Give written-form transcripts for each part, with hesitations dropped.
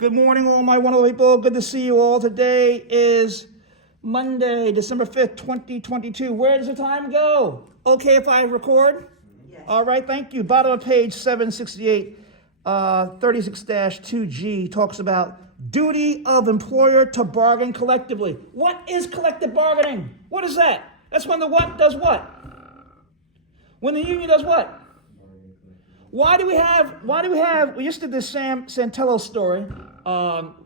Good morning, all my wonderful people. Good to see you all. Today is Monday, December 5th, 2022. Where does the time go? Okay if I record? Yes. All right, thank you. Bottom of page 768, 36-2G talks about duty of employer to bargain collectively. What is collective bargaining? What is that? That's when the what does what? When the union does what? Why do we have, we just did this Sam Santello story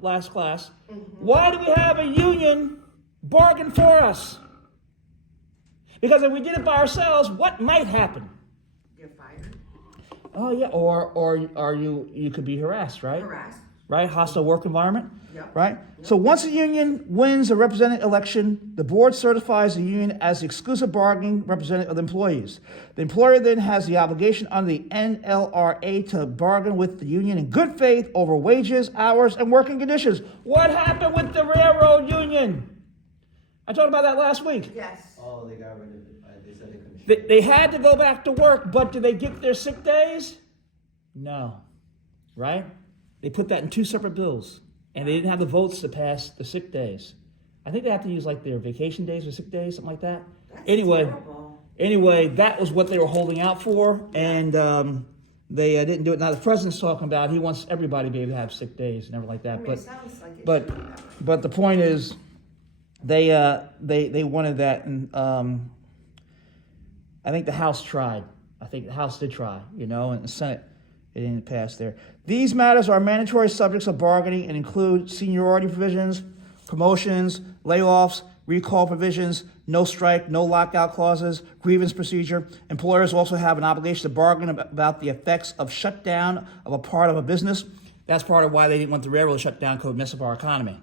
last class. Why do we have a union bargain for us? Because if we did it by ourselves, what might happen? You're fired. Oh yeah, or you could be harassed, right? Harassed. Right, hostile work environment. Yep. Right. So once a union wins a representative election, the board certifies the union as the exclusive bargaining representative of the employees. The employer then has the obligation under the NLRA to bargain with the union in good faith over wages, hours, and working conditions. What happened with the railroad union? I talked about that last week. Yes. Oh, they got rid of it. They said they couldn't. They had to go back to work, but did they get their sick days? No. Right? They put that in two separate bills, and they didn't have the votes to pass the sick days. I think they have to use like their vacation days or sick days, something like that. That's Anyway, that was what they were holding out for, and they didn't do it. Now the president's talking about he wants everybody to be able to have sick days and everything like that. it sounds like it but should happen. but the point is, they wanted that, and I think the House tried. I think the House did try, and the Senate, it didn't pass there. These matters are mandatory subjects of bargaining and include seniority provisions, promotions, layoffs, recall provisions, no strike, no lockout clauses, grievance procedure. Employers also have an obligation to bargain about the effects of shutdown of a part of a business. That's part of why they didn't want the railroad to shut down, because it would mess up our economy,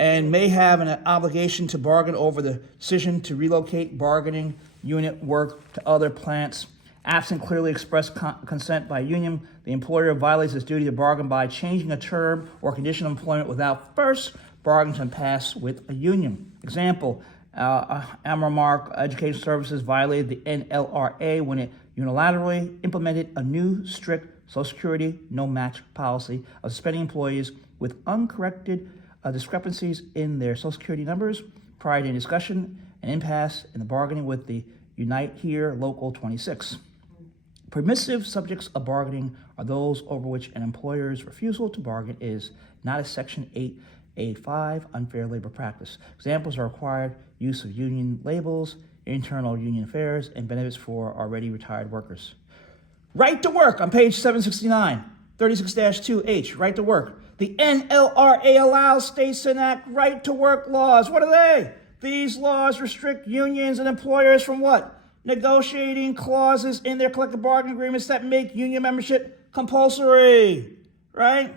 and may have an obligation to bargain over the decision to relocate bargaining unit work to other plants. Absent clearly expressed consent by union, the employer violates its duty to bargain by changing a term or condition of employment without first bargaining to pass with a union. Example, Amamark Education Services violated the NLRA when it unilaterally implemented a new strict Social Security no-match policy of suspending employees with uncorrected discrepancies in their Social Security numbers prior to any discussion and impasse in the bargaining with the Unite Here Local 26. Permissive subjects of bargaining are those over which an employer's refusal to bargain is not a Section 8A5 unfair labor practice. Examples are required use of union labels, internal union affairs, and benefits for already retired workers. Right to work on page 769, 36-2H, right to work. The NLRA allows states to enact right to work laws. What are they? These laws restrict unions and employers from what? Negotiating clauses in their collective bargaining agreements that make union membership compulsory, right?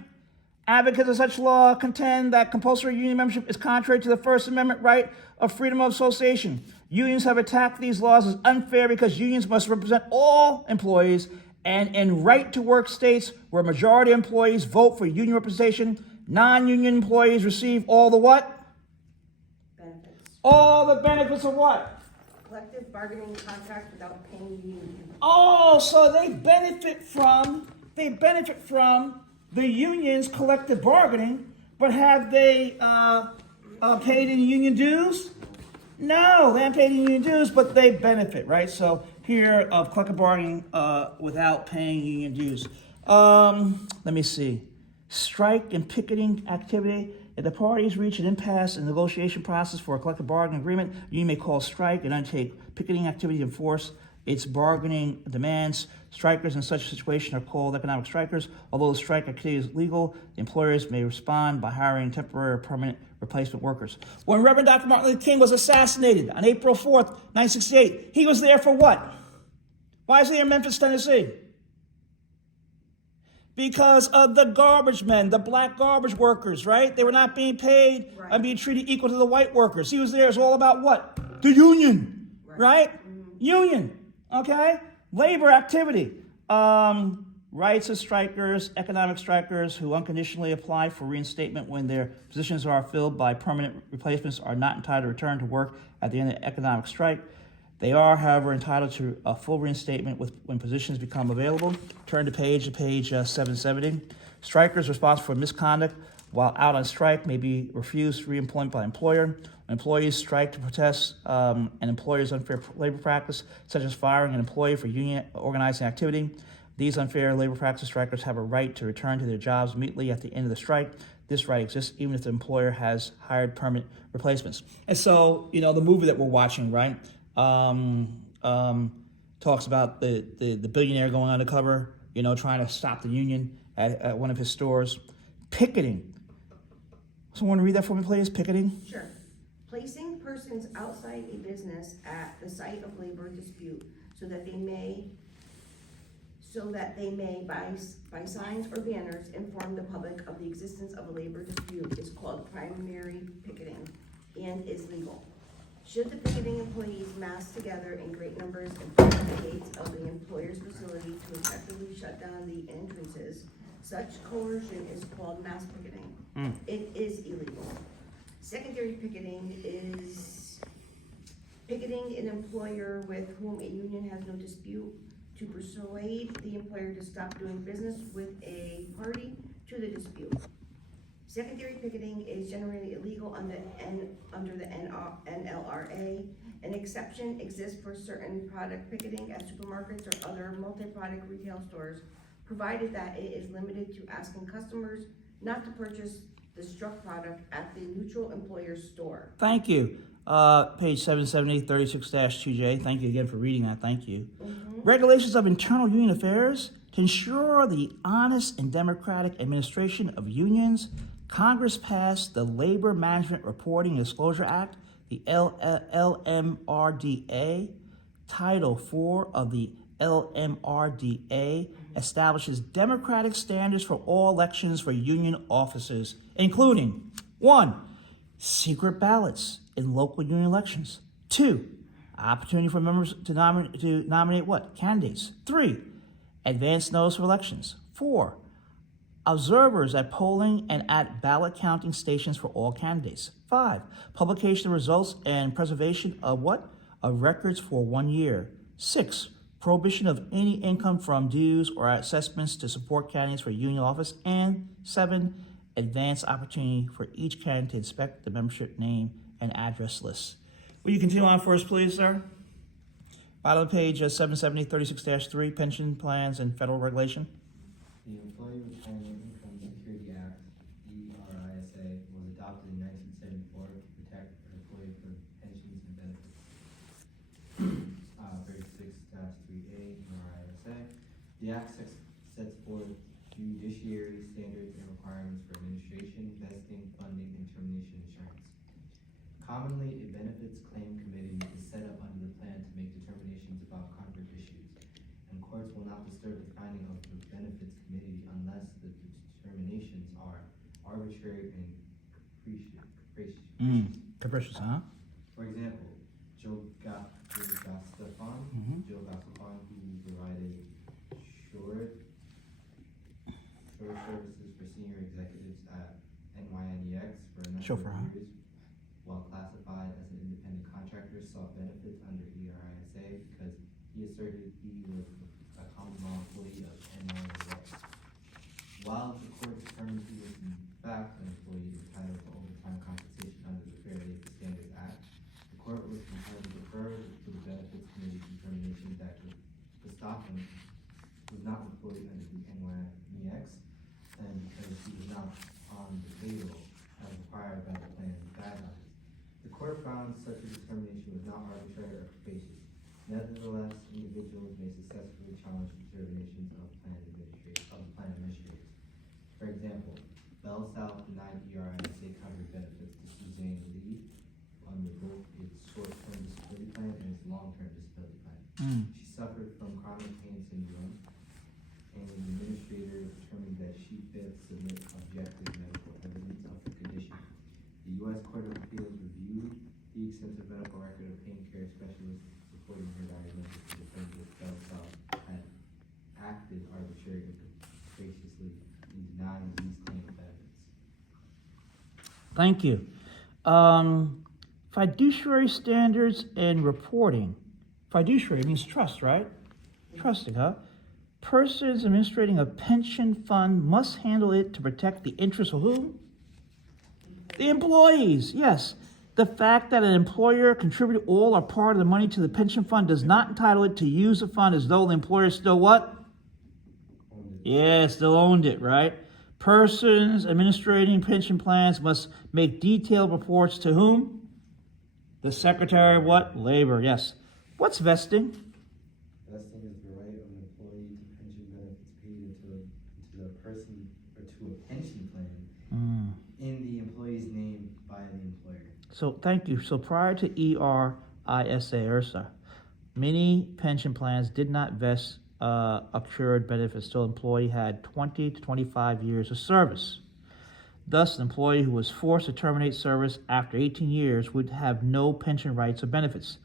Advocates of such law contend that compulsory union membership is contrary to the First Amendment right of freedom of association. Unions have attacked these laws as unfair because unions must represent all employees, and in right-to-work states where majority employees vote for union representation, non-union employees receive all the what? Benefits. All the benefits of what? Collective bargaining contract without paying union. Oh, so they benefit from the union's collective bargaining, but have they paid any union dues? No, they haven't paid any union dues, but they benefit, right? So here of collective bargaining without paying union dues. Let me see. Strike and picketing activity. If the parties reach an impasse in the negotiation process for a collective bargaining agreement, the union may call strike and undertake picketing activity to enforce its bargaining demands. Strikers in such a situation are called economic strikers. Although the strike activity is legal, the employers may respond by hiring temporary or permanent replacement workers. When Reverend Dr. Martin Luther King was assassinated on April 4th, 1968, he was there for what? Why is he in Memphis, Tennessee? Because of the garbage men, the black garbage workers, right? They were not being paid and being treated equal to the white workers. He was there. It's all about what? The union, right? Union, okay? Labor activity. Rights of strikers, economic strikers who unconditionally apply for reinstatement when their positions are filled by permanent replacements are not entitled to return to work at the end of the economic strike. They are, however, entitled to a full reinstatement when positions become available. Turn to page 770. Strikers responsible for misconduct while out on strike may be refused reemployment by employer. When employees strike to protest an employer's unfair labor practice, such as firing an employee for union organizing activity, these unfair labor practice strikers have a right to return to their jobs immediately at the end of the strike. This right exists even if the employer has hired permanent replacements. And so, you know, the movie that we're watching, right, talks about the billionaire going undercover, you know, trying to stop the union at one of his stores. Picketing. Someone read that for me, please? Picketing. Sure. Placing persons outside a business at the site of labor dispute so that they may by signs or banners inform the public of the existence of a labor dispute is called primary picketing and is legal. Should the picketing employees mass together in great numbers in front of the gates of the employer's facility to effectively shut down the entrances, such coercion is called mass picketing. It is illegal. Secondary picketing is picketing an employer with whom a union has no dispute to persuade the employer to stop doing business with a party to the dispute. Secondary picketing is generally illegal under the NLRA. An exception exists for certain product picketing at supermarkets or other multi-product retail stores, provided that it is limited to asking customers not to purchase the struck product at the neutral employer store. Thank you. Page 770, 36-2J. Thank you again for reading that. Thank you. Regulations of internal union affairs to ensure the honest and democratic administration of unions. Congress passed the Labor Management Reporting and Disclosure Act, the LMRDA. Title IV of the LMRDA establishes democratic standards for all elections for union offices, including 1. Secret ballots in local union elections. 2. Opportunity for members to nominate what? Candidates. 3. Advance notice of elections. 4. Observers at polling and at ballot counting stations for all candidates. 5. Publication of results and preservation of what? Of records for 1 year. 6. Prohibition of any income from dues or assessments to support candidates for union office. And 7. Advance opportunity for each candidate to inspect the membership name and address lists. Will you continue on for us, please, sir? Bottom of page 770, 36-3, pension plans and federal regulation. The Employee Retirement Income Security Act, ERISA, was adopted in 1974 to protect employees for pensions and benefits. 36-3A ERISA. The act sets forth judiciary standards and requirements for administration, vesting, funding, and termination insurance. Commonly, a benefits claim committee is set up under the plan to make determinations about conflict issues, and courts will not disturb the finding of the benefits committee unless the determinations are arbitrary and capricious. Capricious, huh? For example, Joe Gastafon, who provided short services for senior executives at NYNEX for a number of years, while classified as an independent contractor, sought benefits under ERISA because he asserted he was a common law employee of NYNEX. While the court determined he was in fact an employee entitled to overtime compensation under the Fair Labor Standards Act, the court was compelled to defer to the benefits committee's determination that Gustafson was not employed under the NYNEX, and because he was not on the payroll as required by the plan guidelines. The court found such a determination was not arbitrary or capricious. Nevertheless, individuals may successfully challenge determinations of the plan administrators. For example, Bell South denied ERISA covered benefits to Suzanne Lee under both its short-term disability plan and its long-term disability plan. She suffered from chronic pain syndrome, and the administrator determined that she failed to submit objective medical evidence of the condition. The U.S. Court of Appeals reviewed the extensive medical record of pain care specialists supporting her diagnosis to defend that Bell South had acted arbitrarily and capriciously in denying these claim benefits. Thank you. Fiduciary standards and reporting. Fiduciary means trust, right? Trusting, huh? persons administrating a pension fund must handle it to protect the interests of who? The employees, yes. The fact that an employer contributed all or part of the money to the pension fund does not entitle it to use the fund as though the employer still what? Yeah, still owned it, right? Persons administrating pension plans must make detailed reports to whom? The Secretary of what? Labor, yes. What's vesting? Vesting is the right of an employee to pension benefits paid into the person or to a pension plan in the employee's name by the employer. So, thank you. So prior to ERISA, many pension plans did not vest accrued benefits till the employee had 20 to 25 years of service. Thus, an employee who was forced to terminate service after 18 years would have no pension rights or benefits.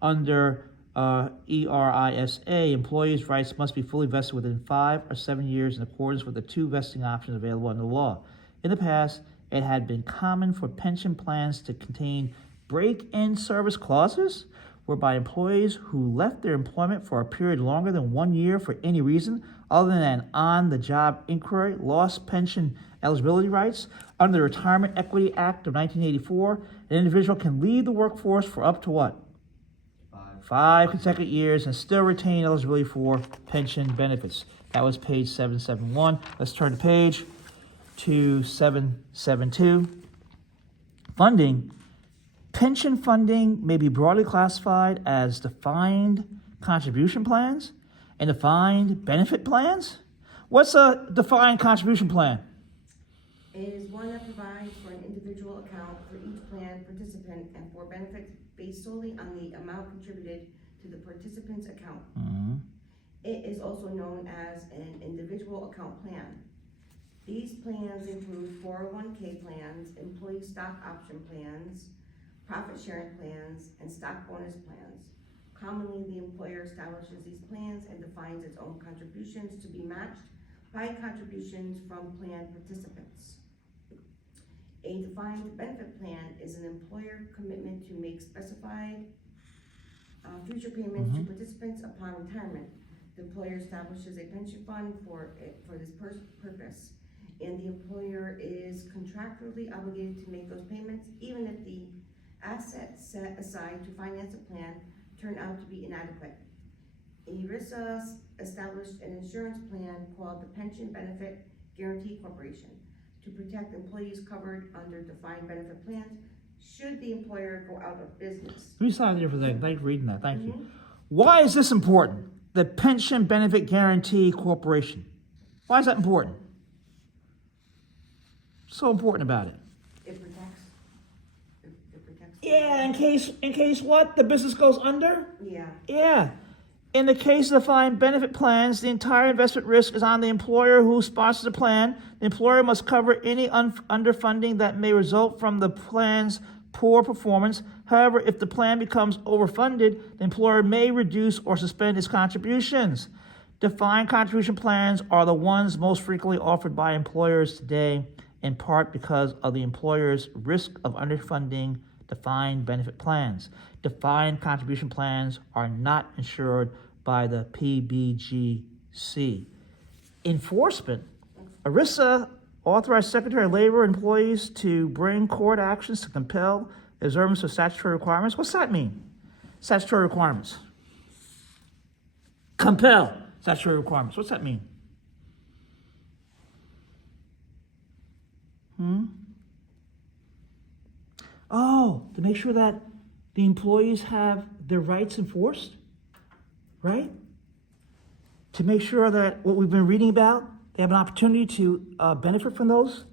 Under ERISA, employees' rights must be fully vested within 5 or 7 years in accordance with the 2 vesting options available under the law. In the past, it had been common for pension plans to contain break-in service clauses, whereby employees who left their employment for a period longer than 1 year for any reason other than on-the-job inquiry lost pension eligibility rights. Under the Retirement Equity Act of 1984, an individual can leave the workforce for up to what? 5 consecutive years and still retain eligibility for pension benefits. That was page 771. Let's turn the page to 772. Funding. Pension funding may be broadly classified as defined contribution plans and defined benefit plans. What's a defined contribution plan? It is one that provides for an individual account for each plan participant and for benefits based solely on the amount contributed to the participant's account. It is also known as an individual account plan. These plans include 401k plans, employee stock option plans, profit sharing plans, and stock bonus plans. Commonly, the employer establishes these plans and defines its own contributions to be matched by contributions from plan participants. A defined benefit plan is an employer commitment to make specified future payments to participants upon retirement. The employer establishes a pension fund for this purpose, and the employer is contractually obligated to make those payments even if the assets set aside to finance a plan turn out to be inadequate. ERISA established an insurance plan called the Pension Benefit Guaranty Corporation to protect employees covered under defined benefit plans should the employer go out of business. Let me stop there for a second. Thanks for reading that. Thank you. Why is this important? The Pension Benefit Guaranty Corporation. Why is that important? So important about it. It protects. It protects. Yeah, in case what? The business goes under? Yeah. Yeah. In the case of defined benefit plans, the entire investment risk is on the employer who sponsors the plan. The employer must cover any underfunding that may result from the plan's poor performance. However, if the plan becomes overfunded, the employer may reduce or suspend its contributions. Defined contribution plans are the ones most frequently offered by employers today, in part because of the employer's risk of underfunding defined benefit plans. Defined contribution plans are not insured by the PBGC. Enforcement. ERISA authorized Secretary of Labor employees to bring court actions to compel observance of statutory requirements. What's that mean? Statutory requirements. Compel statutory requirements. What's that mean? Oh, to make sure that the employees have their rights enforced, right? To make sure that what we've been reading about, they have an opportunity to benefit from those.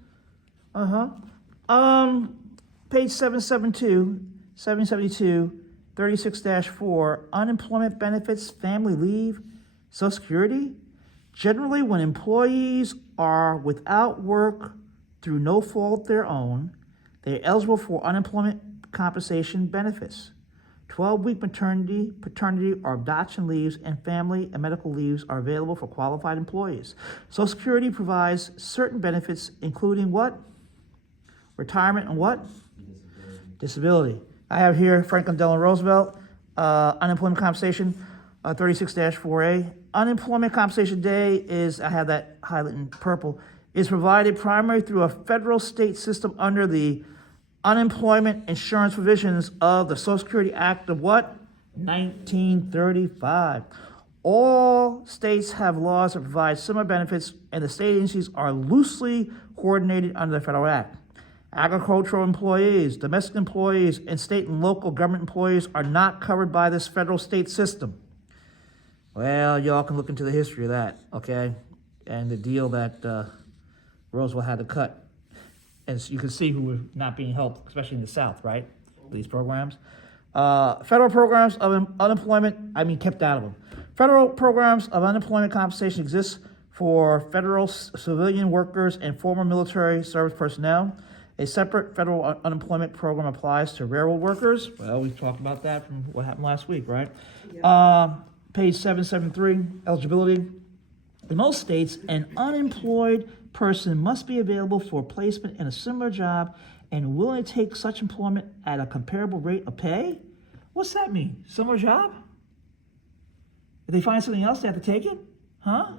Page 772, 36-4, unemployment benefits, family leave, Social Security. Generally, when employees are without work through no fault of their own, they are eligible for unemployment compensation benefits. 12-week maternity, paternity, or adoption leaves and family and medical leaves are available for qualified employees. Social Security provides certain benefits, including what? Retirement and what? Disability. I have here Franklin Delano Roosevelt, unemployment compensation, 36-4A. unemployment compensation day is, I have that highlighted in purple, is provided primarily through a federal state system under the unemployment insurance provisions of the Social Security Act of what? 1935. All states have laws that provide similar benefits, and the state agencies are loosely coordinated under the federal act. Agricultural employees, domestic employees, and state and local government employees are not covered by this federal state system. Well, y'all can look into the history of that, okay? And the deal that Roosevelt had to cut. And so you can see who were not being helped, especially in the South, right? These programs. Federal programs of unemployment, kept out of them. Federal programs of unemployment compensation exist for federal civilian workers and former military service personnel. A separate federal unemployment program applies to railroad workers. Well, we talked about that from what happened last week, right? Page 773, eligibility. In most states, an unemployed person must be available for placement in a similar job and willing to take such employment at a comparable rate of pay? What's that mean? Similar job? If they find something else, they have to take it? Huh?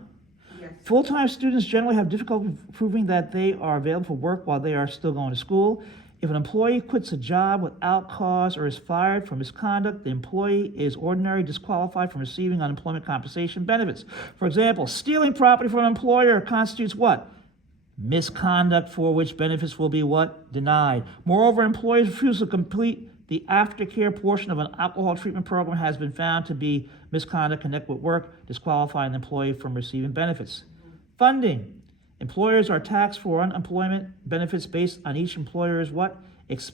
Yes. Full-time students generally have difficulty proving that they are available for work while they are still going to school. If an employee quits a job without cause or is fired for misconduct, the employee is ordinarily disqualified from receiving unemployment compensation benefits. For example, stealing property from an employer constitutes what? Misconduct for which benefits will be what? Denied. Moreover, employees refuse to complete the aftercare portion of an alcohol treatment program has been found to be misconduct connected with work, disqualifying the employee from receiving benefits. Funding. Employers are taxed for unemployment benefits based on each employer's what? Each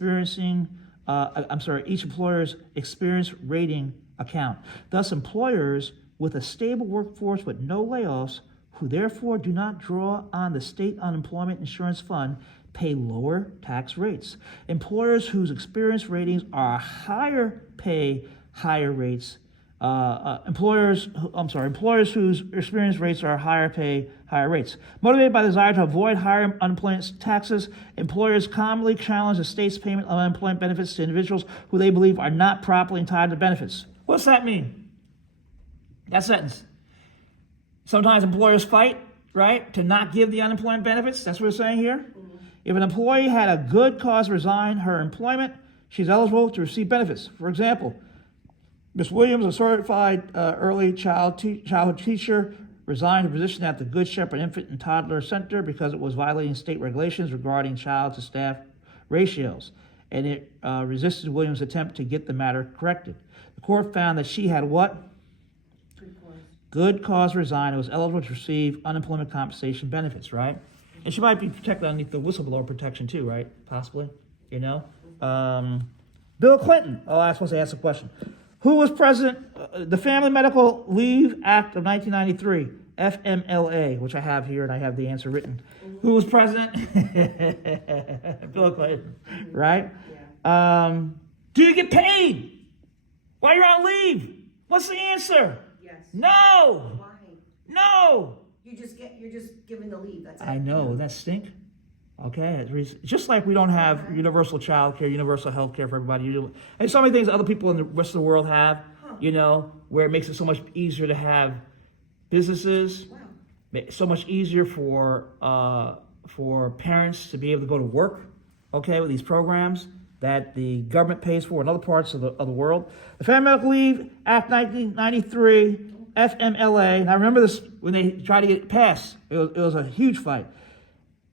employer's experience rating account. Thus, employers with a stable workforce with no layoffs, who therefore do not draw on the state unemployment insurance fund, pay lower tax rates. Employers whose experience ratings are higher pay higher rates. Employers whose experience rates are higher pay higher rates. Motivated by the desire to avoid higher unemployment taxes, employers commonly challenge the state's payment of unemployment benefits to individuals who they believe are not properly entitled to benefits. What's that mean? That sentence. Sometimes employers fight, right, to not give the unemployment benefits. That's what we're saying here. Mm-hmm. If an employee had a good cause to resign her employment, she's eligible to receive benefits. For example, Ms. Williams, a certified early childhood teacher, resigned her position at the Good Shepherd Infant and Toddler Center because it was violating state regulations regarding child to staff ratios, and it resisted Williams' attempt to get the matter corrected. The court found that she had what? Good cause to resign and was eligible to receive unemployment compensation benefits, right? And she might be protected underneath the whistleblower protection too, right? Possibly, you know? Bill Clinton, I was supposed to ask a question. Who was president? The Family Medical Leave Act of 1993, FMLA, which I have here, and I have the answer written. Mm-hmm. Who was president? Bill Clinton, right? Yeah. Do you get paid while you're on leave? What's the answer? Yes. No. Why? No. You're just giving the leave. That's it. I know. Doesn't that stink? Okay, it's just like we don't have universal child care, universal health care for everybody. And so many things other people in the rest of the world have, where it makes it so much easier to have businesses, so much easier for parents to be able to go to work, okay, with these programs that the government pays for in other parts of the world. The Family Medical Leave Act 1993, FMLA, and I remember this when they tried to get it passed. It was a huge fight.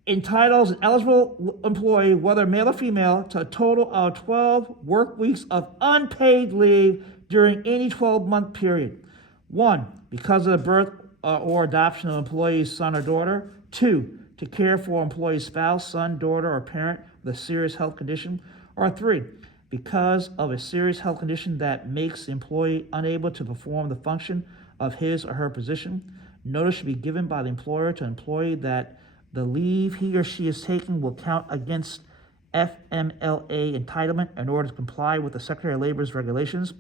Entitles an eligible employee, whether male or female, to a total of 12 work weeks of unpaid leave during any 12-month period. 1, because of the birth or adoption of an employee's son or daughter. 2, to care for employee's spouse, son, daughter, or parent with a serious health condition. Or 3, because of a serious health condition that makes the employee unable to perform the function of his or her position. Notice should be given by the employer to an employee that the leave he or she is taking will count against FMLA entitlement in order to comply with the Secretary of Labor's regulations.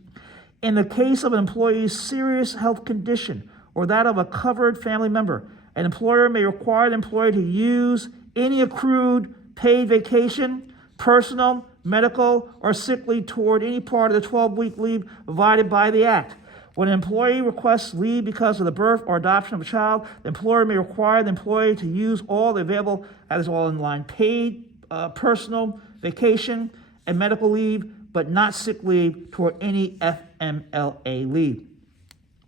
In the case of an employee's serious health condition or that of a covered family member, an employer may require the employee to use any accrued paid vacation, personal, medical, or sick leave toward any part of the 12-week leave provided by the Act. When an employee requests leave because of the birth or adoption of a child, the employer may require the employee to use all the available, that is all in line, paid personal, vacation, and medical leave, but not sick leave toward any FMLA leave.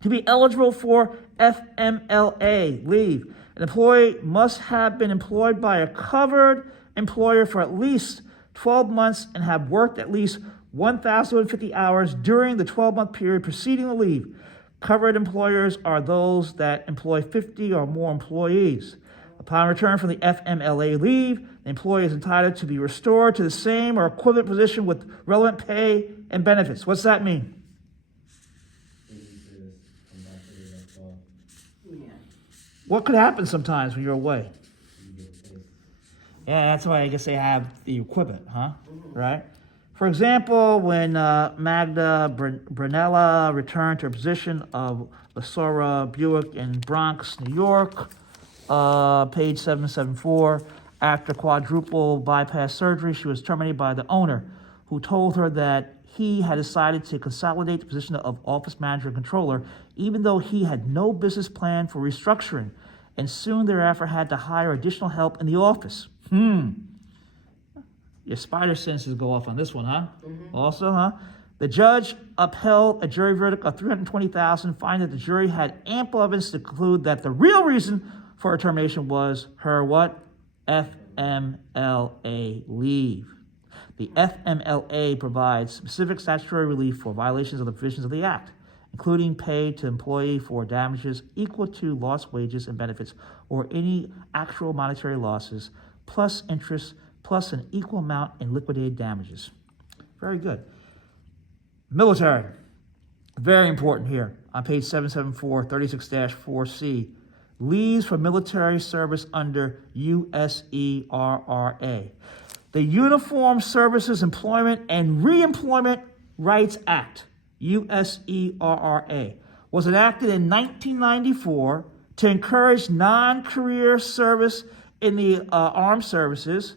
To be eligible for FMLA leave, an employee must have been employed by a covered employer for at least 12 months and have worked at least 1,050 hours during the 12-month period preceding the leave. Covered employers are those that employ 50 or more employees. Upon return from the FMLA leave, the employee is entitled to be restored to the same or equivalent position with relevant pay and benefits. What's that mean? They need to come back to their job. Yeah. What could happen sometimes when you're away? You get a place. Yeah, that's why I guess they have the equipment, huh? Right? For example, when Magda Brunella returned to her position of Lasora Buick in Bronx, New York, page 774, after quadruple bypass surgery, she was terminated by the owner, who told her that he had decided to consolidate the position of office manager and controller, even though he had no business plan for restructuring, and soon thereafter had to hire additional help in the office. Your spider senses go off on this one, huh? Also, huh? The judge upheld a jury verdict of $320,000, finding that the jury had ample evidence to conclude that the real reason for her termination was her what? FMLA leave. The FMLA provides specific statutory relief for violations of the provisions of the Act, including pay to employee for damages equal to lost wages and benefits or any actual monetary losses, plus interest, plus an equal amount in liquidated damages. Very good. Military, very important here on page 774, 36-4C. Leaves for military service under USERRA. The Uniformed Services Employment and Reemployment Rights Act, USERRA, was enacted in 1994 to encourage non-career service in the armed services,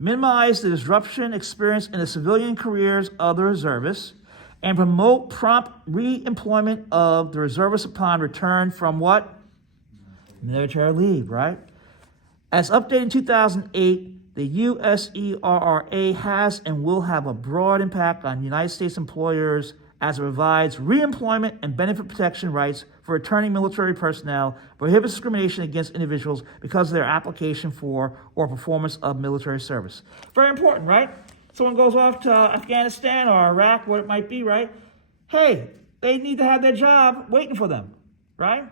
minimize the disruption experienced in the civilian careers of the reservists, and promote prompt re-employment of the reservists upon return from what? Military leave, right? As updated in 2008, the USERRA has and will have a broad impact on United States employers as it provides re-employment and benefit protection rights for returning military personnel, prohibits discrimination against individuals because of their application for or performance of military service. Very important, right? Someone goes off to Afghanistan or Iraq, what it might be, right? Hey, they need to have their job waiting for them, right?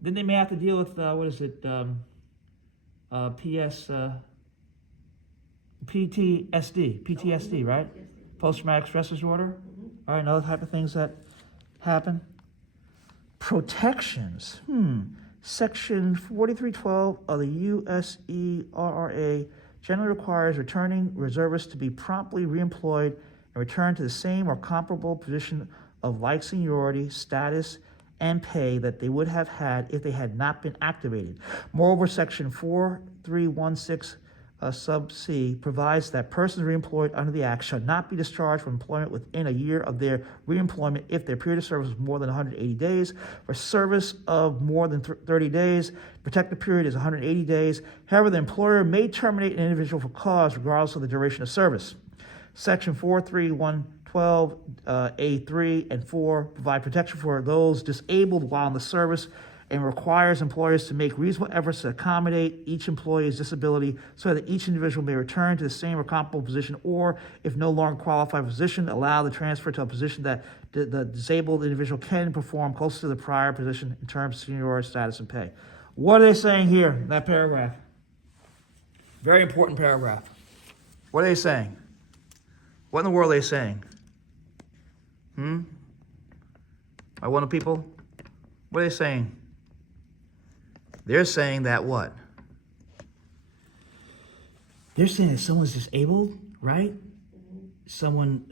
Then they may have to deal with, PTSD, right? Post-traumatic stress disorder. All right, and other type of things that happen. Protections. Section 4312 of the USERRA generally requires returning reservists to be promptly reemployed and return to the same or comparable position of like seniority, status, and pay that they would have had if they had not been activated. Moreover, Section 4316 sub C provides that persons reemployed under the Act shall not be discharged from employment within a year of their reemployment if their period of service is more than 180 days. For service of more than 30 days, protected period is 180 days. However, the employer may terminate an individual for cause regardless of the duration of service. Section 43112 A3 and 4 provide protection for those disabled while in the service and requires employers to make reasonable efforts to accommodate each employee's disability so that each individual may return to the same or comparable position, or if no longer qualified position, allow the transfer to a position that the disabled individual can perform close to the prior position in terms of seniority, status, and pay. What are they saying here in that paragraph? Very important paragraph. What are they saying? What in the world are they saying? I want people? What are they saying? They're saying that what? They're saying that someone's disabled, right? Someone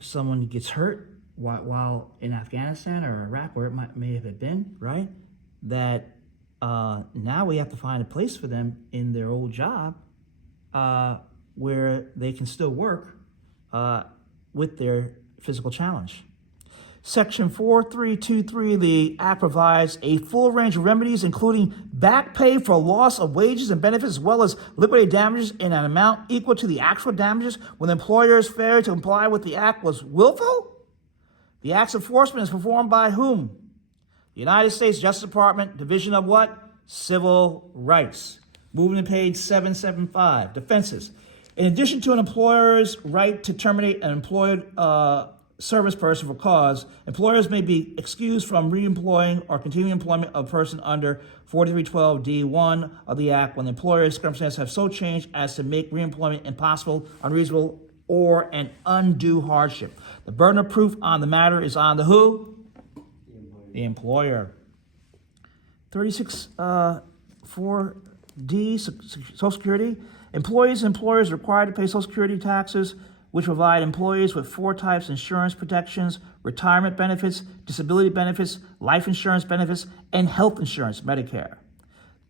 gets hurt while in Afghanistan or Iraq, where it may have been, right? That now we have to find a place for them in their old job where they can still work with their physical challenge. Section 4323 of the Act provides a full range of remedies, including back pay for loss of wages and benefits, as well as liquidated damages in an amount equal to the actual damages when the employer's failure to comply with the Act was willful. The Act's enforcement is performed by whom? The United States Justice Department, Division of what? Civil Rights. Moving to page 775, defenses. In addition to an employer's right to terminate an employed service person for cause, employers may be excused from reemploying or continuing employment of a person under 4312D1 of the Act when the employer's circumstances have so changed as to make reemployment impossible, unreasonable, or an undue hardship. The burden of proof on the matter is on the who? The employer. 4D, Social Security. Employees and employers are required to pay Social Security taxes, which provide employees with 4 types of insurance protections: retirement benefits, disability benefits, life insurance benefits, and health insurance, Medicare.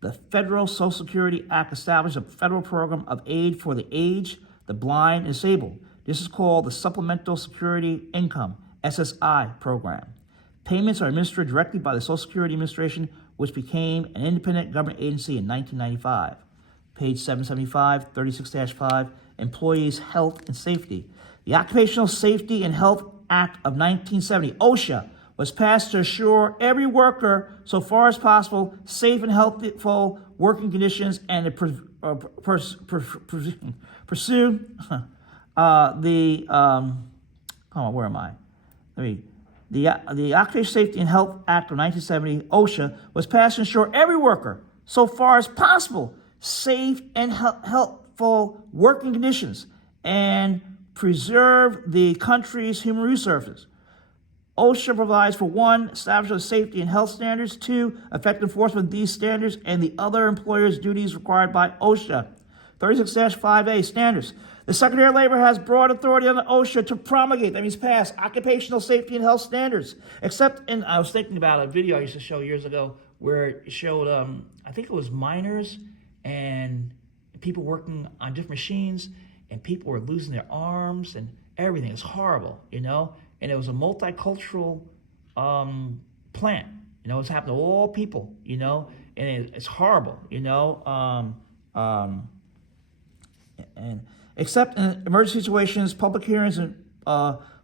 The Federal Social Security Act established a federal program of aid for the aged, the blind, and disabled. This is called the Supplemental Security Income, SSI program. Payments are administered directly by the Social Security Administration, which became an independent government agency in 1995. Page 775, 36-5, Employees' Health and Safety. The Occupational Safety and Health Act of 1970, OSHA, was passed to assure every worker, so far as possible, safe and healthful working conditions and to pursue the Occupational Safety and Health Act of 1970, OSHA, was passed to ensure every worker, so far as possible, safe and healthful working conditions and preserve the country's human resources. OSHA provides for 1, establishment of safety and health standards, 2, effective enforcement of these standards and the other employer's duties required by OSHA. 36-5A, standards. The Secretary of Labor has broad authority under OSHA to promulgate, that means pass, occupational safety and health standards. Except in, I was thinking about a video I used to show years ago where it showed, I think it was miners and people working on different machines, and people were losing their arms and everything. It's horrible, you know? And it was a multicultural plant. You know, it's happened to all people, you know? And it's horrible, you know? And except in emergency situations, public hearings and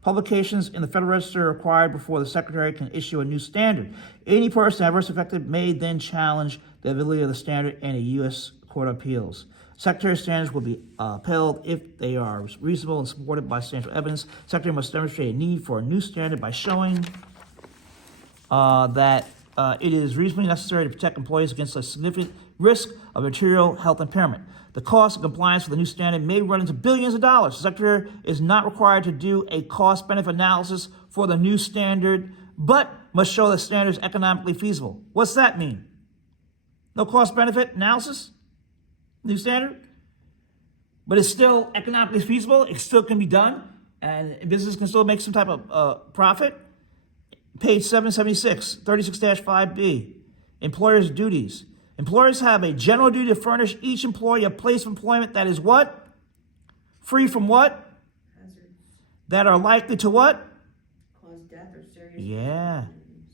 publications in the Federal Register are required before the Secretary can issue a new standard. Any person adversely affected may then challenge the validity of the standard in a U.S. Court of Appeals. Secretary's standards will be upheld if they are reasonable and supported by substantial evidence. Secretary must demonstrate a need for a new standard by showing that it is reasonably necessary to protect employees against a significant risk of material health impairment. The cost of compliance with the new standard may run into billions of dollars. The Secretary is not required to do a cost-benefit analysis for the new standard, but must show the standard is economically feasible. What's that mean? No cost-benefit analysis? New standard? But it's still economically feasible. It still can be done, and business can still make some type of profit. Page 776, 36-5B, employer's duties. Employers have a general duty to furnish each employee a place of employment that is what? Free from what? Hazards. That are likely to what? Cause death or serious. Yeah,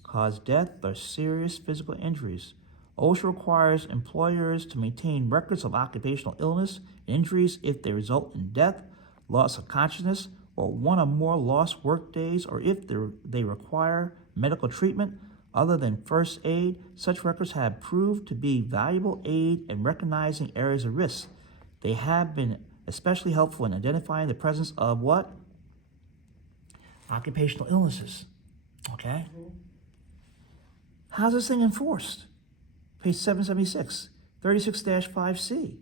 cause death or serious physical injuries. OSHA requires employers to maintain records of occupational illness and injuries if they result in death, loss of consciousness, or 1 or more lost work days, or if they require medical treatment other than first aid. Such records have proved to be valuable aid in recognizing areas of risk. They have been especially helpful in identifying the presence of what? Occupational illnesses. Okay? How's this thing enforced? Page 776, 36-5C.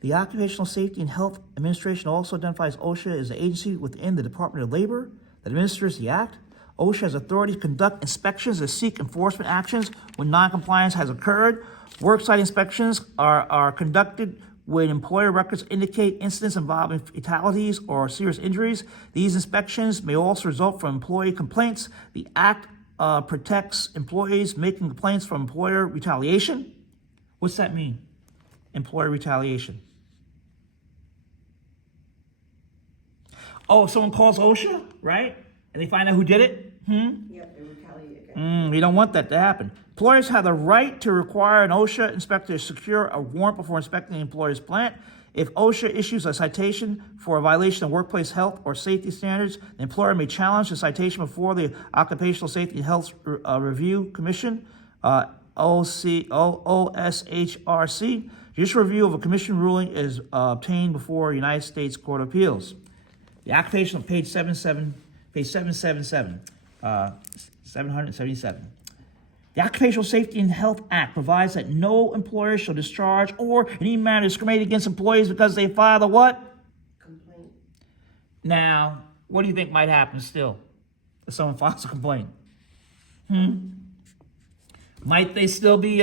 The Occupational Safety and Health Administration also identifies OSHA as an agency within the Department of Labor that administers the Act. OSHA has authority to conduct inspections and seek enforcement actions when noncompliance has occurred. Worksite inspections are conducted when employer records indicate incidents involving fatalities or serious injuries. These inspections may also result from employee complaints. The Act protects employees making complaints from employer retaliation. What's that mean? Employer retaliation. Oh, if someone calls OSHA, right? And they find out who did it, Yep, they retaliate again. We don't want that to happen. Employers have the right to require an OSHA inspector to secure a warrant before inspecting the employer's plant. If OSHA issues a citation for a violation of workplace health or safety standards, the employer may challenge the citation before the Occupational Safety and Health Review Commission, OSHRC. Judicial review of a commission ruling is obtained before United States Court of Appeals. The occupational, page 777. 777. The Occupational Safety and Health Act provides that no employer shall discharge or in any manner discriminate against employees because they file a what? Complaint. Now, what do you think might happen still if someone files a complaint? Might they still be,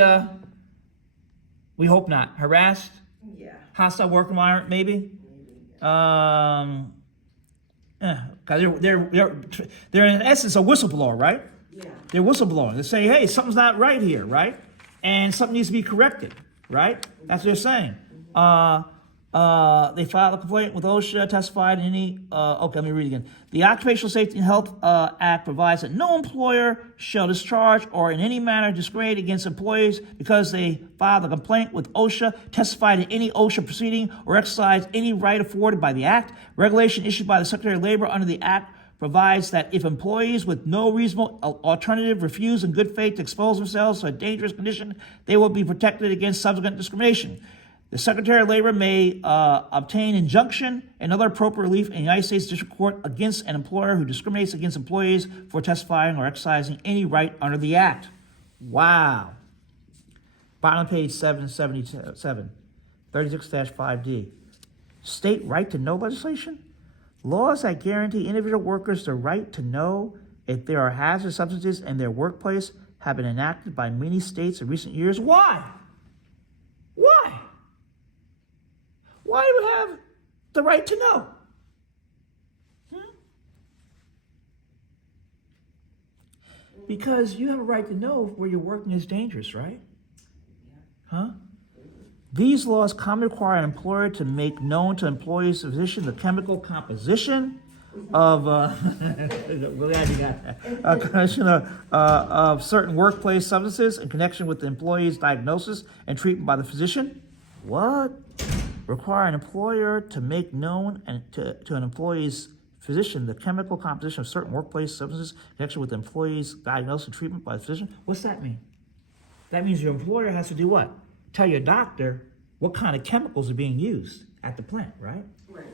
we hope not, harassed? Yeah, Hostile work environment, maybe? maybe. Because they're in essence a whistleblower, right? Yeah, They're whistleblowing. They say, hey, something's not right here, right? And something needs to be corrected, right? That's what they're saying. They filed a complaint with OSHA, testified in any, okay, let me read again. The Occupational Safety and Health Act provides that no employer shall discharge or in any manner discriminate against employees because they filed a complaint with OSHA, testified in any OSHA proceeding, or exercise any right afforded by the Act. Regulation issued by the Secretary of Labor under the Act provides that if employees with no reasonable alternative refuse in good faith to expose themselves to a dangerous condition, they will be protected against subsequent discrimination. The Secretary of Labor may obtain injunction and other appropriate relief in the United States District Court against an employer who discriminates against employees for testifying or exercising any right under the Act. Wow. Bottom of page 777, 36-5D. State right to know legislation? Laws that guarantee individual workers the right to know if there are hazardous substances in their workplace have been enacted by many states in recent years. Why? Why? Why do we have the right to know? Because you have a right to know where you're working is dangerous, right? Huh? These laws commonly require an employer to make known to employees' physician the chemical composition of of certain workplace substances in connection with the employee's diagnosis and treatment by the physician. What? Require an employer to make known to an employee's physician the chemical composition of certain workplace substances in connection with the employee's diagnosis and treatment by the physician. What's that mean? That means your employer has to do what? Tell your doctor what kind of chemicals are being used at the plant, right? right.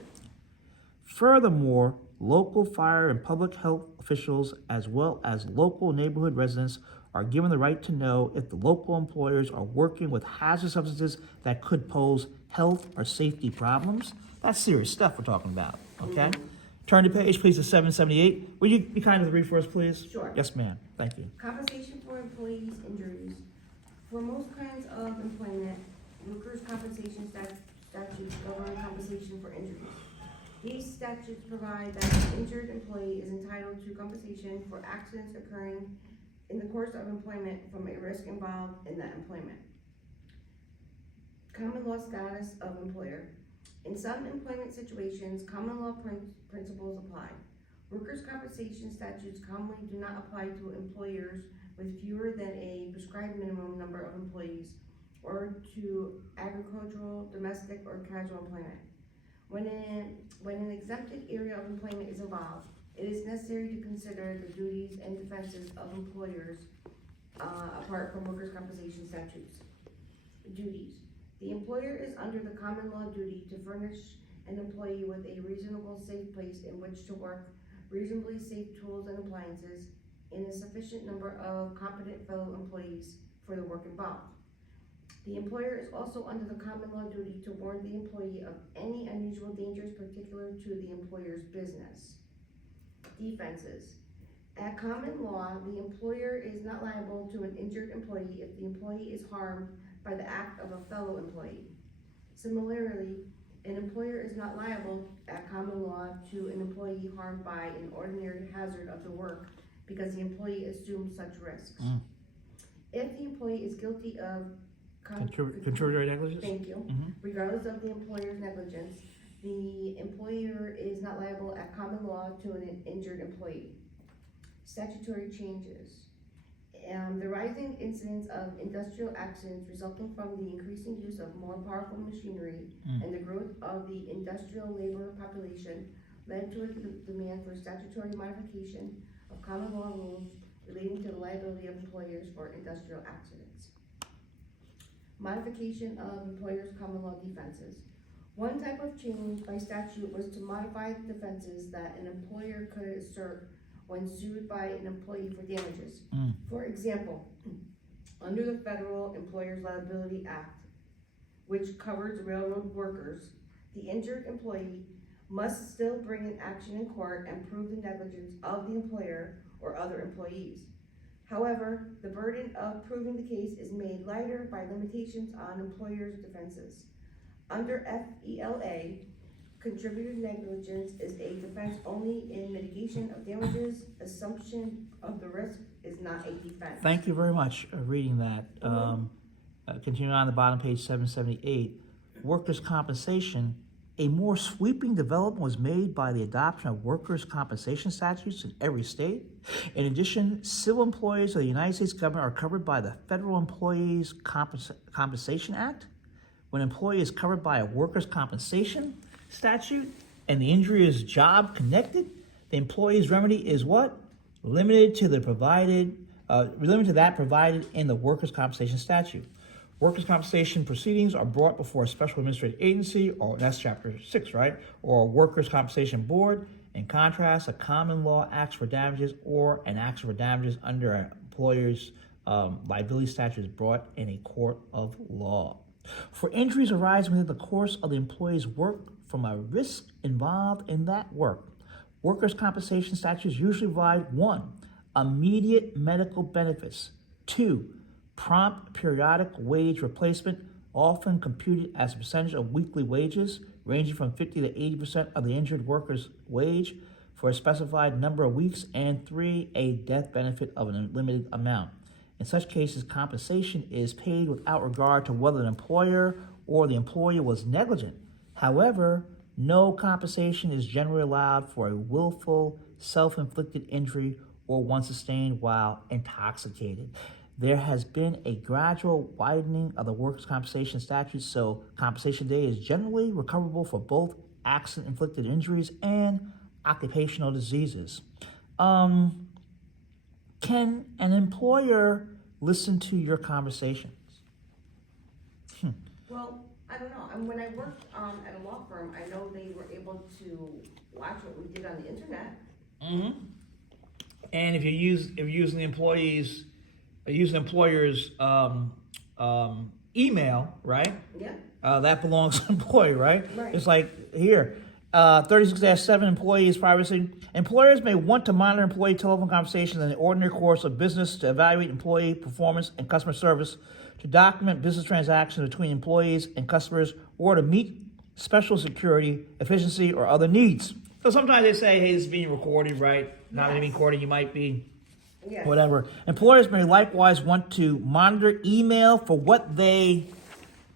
Furthermore, local fire and public health officials, as well as local neighborhood residents, are given the right to know if the local employers are working with hazardous substances that could pose health or safety problems. That's serious stuff we're talking about, okay? Turn the page, please, to 778. Will you be kind to read for us, please? Sure. Yes, ma'am. Thank you. Compensation for employees' injuries. For most kinds of employment, workers' compensation statutes govern compensation for injuries. These statutes provide that an injured employee is entitled to compensation for accidents occurring in the course of employment from a risk involved in that employment. Common law status of employer. In some employment situations, common law principles apply. Workers' compensation statutes commonly do not apply to employers with fewer than a prescribed minimum number of employees or to agricultural, domestic, or casual employment. When an exempted area of employment is involved, it is necessary to consider the duties and defenses of employers apart from workers' compensation statutes. Duties. The employer is under the common law duty to furnish an employee with a reasonable safe place in which to work, reasonably safe tools and appliances, and a sufficient number of competent fellow employees for the work involved. The employer is also under the common law duty to warn the employee of any unusual dangers particular to the employer's business. Defenses. At common law, the employer is not liable to an injured employee if the employee is harmed by the act of a fellow employee. Similarly, an employer is not liable at common law to an employee harmed by an ordinary hazard of the work because the employee assumes such risks. If the employee is guilty of Contributory negligence? Thank you. Regardless of the employer's negligence, the employer is not liable at common law to an injured employee. Statutory changes. The rising incidence of industrial accidents resulting from the increasing use of more powerful machinery and the growth of the industrial labor population led to a demand for statutory modification of common law rules relating to the liability of employers for industrial accidents. Modification of employers' common law defenses. One type of change by statute was to modify the defenses that an employer could assert when sued by an employee for damages. For example, under the Federal Employers Liability Act, which covers railroad workers, the injured employee must still bring an action in court and prove the negligence of the employer or other employees. However, the burden of proving the case is made lighter by limitations on employers' defenses. Under FELA, contributor negligence is a defense only in mitigation of damages. Assumption of the risk is not a defense. Thank you very much for reading that. Continuing on the bottom, page 778, workers' compensation. A more sweeping development was made by the adoption of workers' compensation statutes in every state. In addition, civil employees of the United States government are covered by the Federal Employees Compensation Act. When an employee is covered by a workers' compensation statute and the injury is job connected, the employee's remedy is what? Limited to that provided in the workers' compensation statute. Workers' compensation proceedings are brought before a special administrative agency, or that's chapter 6, right? Or a workers' compensation board. In contrast, a common law acts for damages or an action for damages under an employer's liability statute is brought in a court of law. For injuries arising within the course of the employee's work from a risk involved in that work, workers' compensation statutes usually provide 1, immediate medical benefits, 2, prompt periodic wage replacement, often computed as a percentage of weekly wages, ranging from 50 to 80% of the injured worker's wage for a specified number of weeks, and 3, a death benefit of an unlimited amount. In such cases, compensation is paid without regard to whether the employer or the employee was negligent. However, no compensation is generally allowed for a willful, self-inflicted injury or one sustained while intoxicated. There has been a gradual widening of the workers' compensation statute, so compensation day is generally recoverable for both accident-inflicted injuries and occupational diseases. Can an employer listen to your conversations? Well, I don't know. And when I worked at a law firm, I know they were able to watch what we did on the internet. And if you're using the employer's email, right? Yeah. That belongs to the employee, right? Right. It's like here, 36-7 employees privacy. Employers may want to monitor employee telephone conversations in the ordinary course of business to evaluate employee performance and customer service, to document business transactions between employees and customers, or to meet special security, efficiency, or other needs. So sometimes they say, hey, this is being recorded, right? Not being recorded, you might be whatever. Employers may likewise want to monitor email for what they,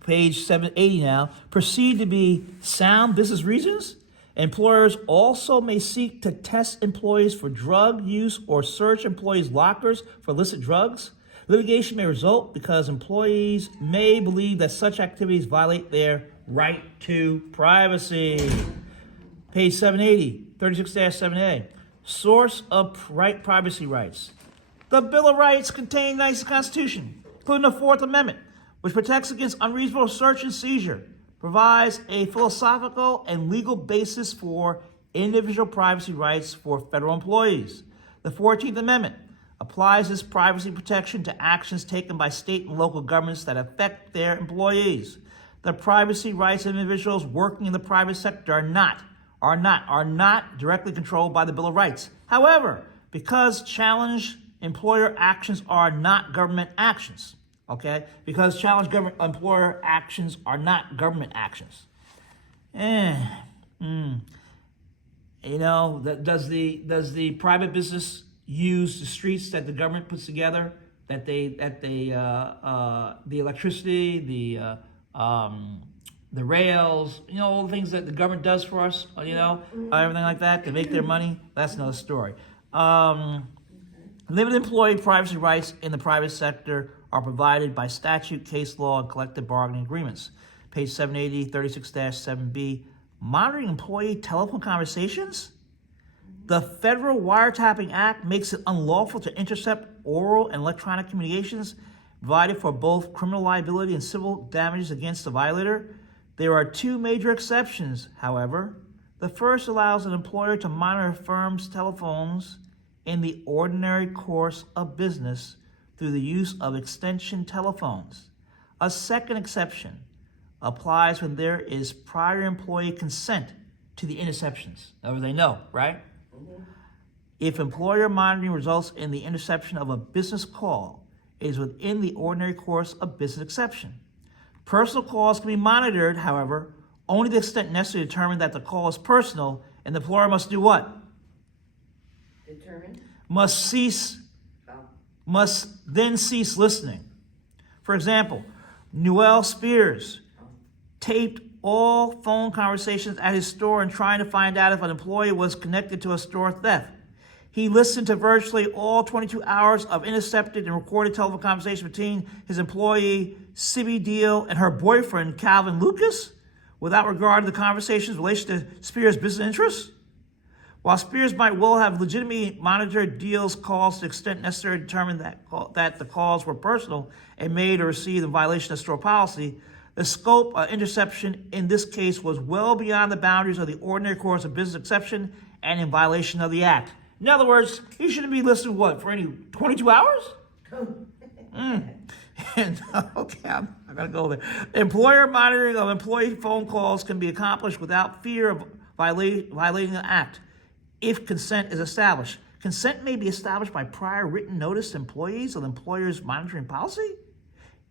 page 780 now, perceive to be sound business reasons. Employers also may seek to test employees for drug use or search employees' lockers for illicit drugs. Litigation may result because employees may believe that such activities violate their right to privacy. Page 780, 36-7A. Source of privacy rights. The Bill of Rights contained in the United States Constitution, including the 4th Amendment, which protects against unreasonable search and seizure, provides a philosophical and legal basis for individual privacy rights for federal employees. The 14th Amendment applies this privacy protection to actions taken by state and local governments that affect their employees. The privacy rights of individuals working in the private sector are not directly controlled by the Bill of Rights. However, because challenged employer actions are not government actions, okay? Because challenged employer actions are not government actions. You know, does the private business use the streets that the government puts together? The electricity, the rails, you know, all the things that the government does for us, you know, everything like that to make their money. That's another story. Limited employee privacy rights in the private sector are provided by statute, case law, and collective bargaining agreements. Page 780, 36-7B. Monitoring employee telephone conversations? The Federal Wiretapping Act makes it unlawful to intercept oral and electronic communications, provided for both criminal liability and civil damages against the violator. There are two major exceptions, however. The first allows an employer to monitor a firm's telephones in the ordinary course of business through the use of extension telephones. A second exception applies when there is prior employee consent to the interceptions. In other words, they know, right? If employer monitoring results in the interception of a business call, it is within the ordinary course of business exception. Personal calls can be monitored, however, only to the extent necessary to determine that the call is personal, and the employer must do what? Determined? Must then cease listening. For example, Newell Spears taped all phone conversations at his store and trying to find out if an employee was connected to a store theft. He listened to virtually all 22 hours of intercepted and recorded telephone conversation between his employee, Sibby Deal, and her boyfriend, Calvin Lucas, without regard to the conversation's relation to Spears' business interests. While Spears might well have legitimately monitored Deal's calls to the extent necessary to determine that the calls were personal and made or received in violation of store policy, the scope of interception in this case was well beyond the boundaries of the ordinary course of business exception and in violation of the act. In other words, he shouldn't be listening, what, for any 22 hours? And, okay, I gotta go there. Employer monitoring of employee phone calls can be accomplished without fear of violating the act if consent is established. Consent may be established by prior written notice to employees of the employer's monitoring policy.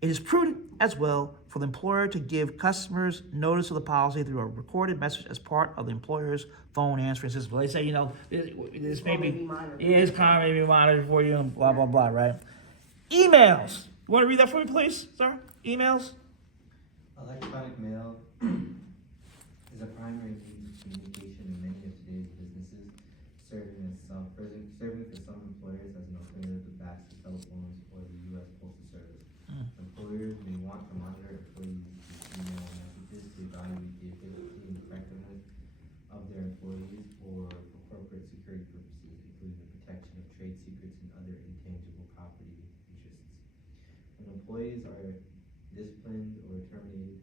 It is prudent as well for the employer to give customers notice of the policy through a recorded message as part of the employer's phone answering system. They say, you know, this may be monitored. It's kind of maybe monitored for you and blah, blah, blah, right? Emails. You want to read that for me, please, sir? Emails? Electronic mail is a primary means of communication in many of today's businesses, serving for some employers as an alternative to fax, telephones, or the U.S. Postal Service. Employers may want to monitor employees' email messages to evaluate the efficiency and effectiveness of their employees or for corporate security purposes, including the protection of trade secrets and other intangible property interests. When employees are disciplined or terminated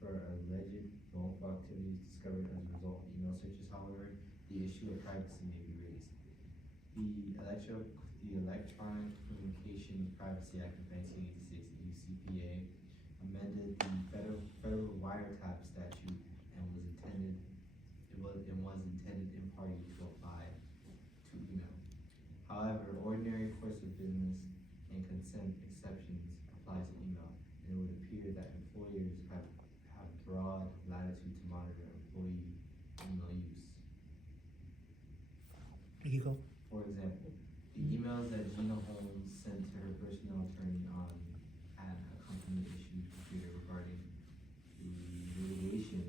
for alleged wrongful activities discovered as a result of email searches, however, the issue of privacy may be raised. The Electronic Communications Privacy Act of 1986, UCPA, amended the federal wiretap statute and was intended in part to apply to email. However, ordinary course of business and consent exceptions apply to email, and it would appear that employers have broad latitude to monitor employee email use. For example, the emails that Gina Holmes sent to her personnel attorney at a company-issued computer regarding the litigation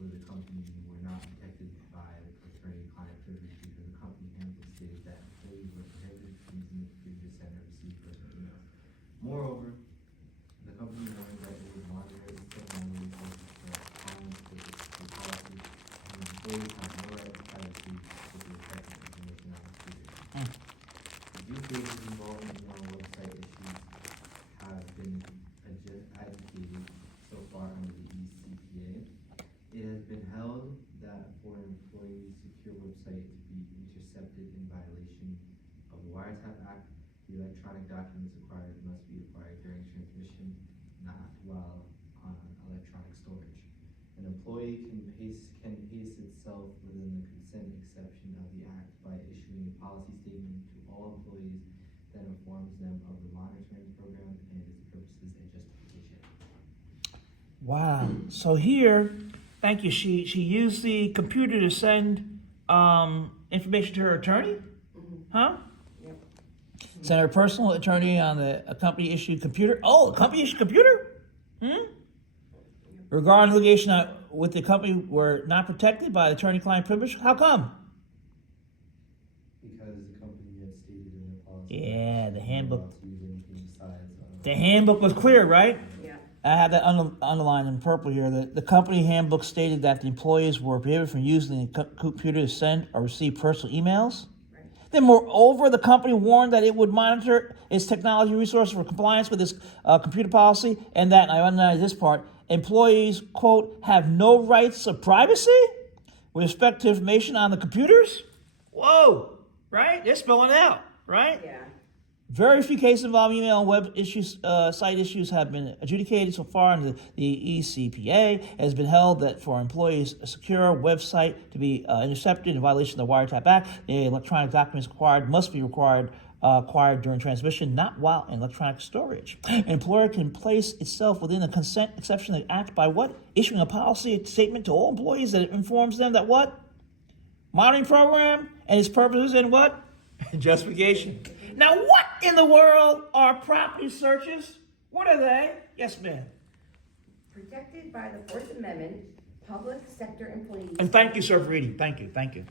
with the company were not protected by attorney-client privilege because the company handbook stated that employees were prohibited from using the computer to send or receive personal emails. Moreover, the company learned that it would monitor its technology resources for compliance with the policy, and employees have no right to privacy with respect to information on the computer. The cases involving email website issues have been adjudicated so far under the ECPA. It has been held that for an employee's secure website to be intercepted in violation of the Wiretap Act, the electronic documents acquired must be acquired during transmission, not while on electronic storage. An employee can pace itself within the consent exception of the Act by issuing a policy statement to all employees that informs them of the monitoring program and its purposes and justification. Wow. So here, thank you. She used the computer to send information to her attorney? Huh? Yep. Send her personal attorney on a company-issued computer. Oh, a company-issued computer? Regarding litigation with the company were not protected by attorney-client privilege. How come? Because the company had stated in their policy Yeah, the handbook. To use anything besides, The handbook was clear, right? Yeah. I have that underlined in purple here. The company handbook stated that the employees were prohibited from using the computer to send or receive personal emails. Right. Then, moreover, the company warned that it would monitor its technology resources for compliance with its computer policy, and that, and I underline this part, employees, quote, have no rights of privacy with respect to information on the computers. Whoa, right? They're spelling it out, right? Yeah. Very few cases involving email and web issues, site issues have been adjudicated so far, and the ECPA has been held that for employees' a secure website to be intercepted in violation of the Wiretap Act, the electronic documents acquired must be acquired during transmission, not while in electronic storage. An employer can place itself within the consent exception of the Act by what? Issuing a policy statement to all employees that informs them that what? Monitoring program and its purposes and what? Justification. Now, what in the world are property searches? What are they? Yes, ma'am. Protected by the Fourth Amendment, public sector employees. And thank you, sir, for reading. Thank you. Yes,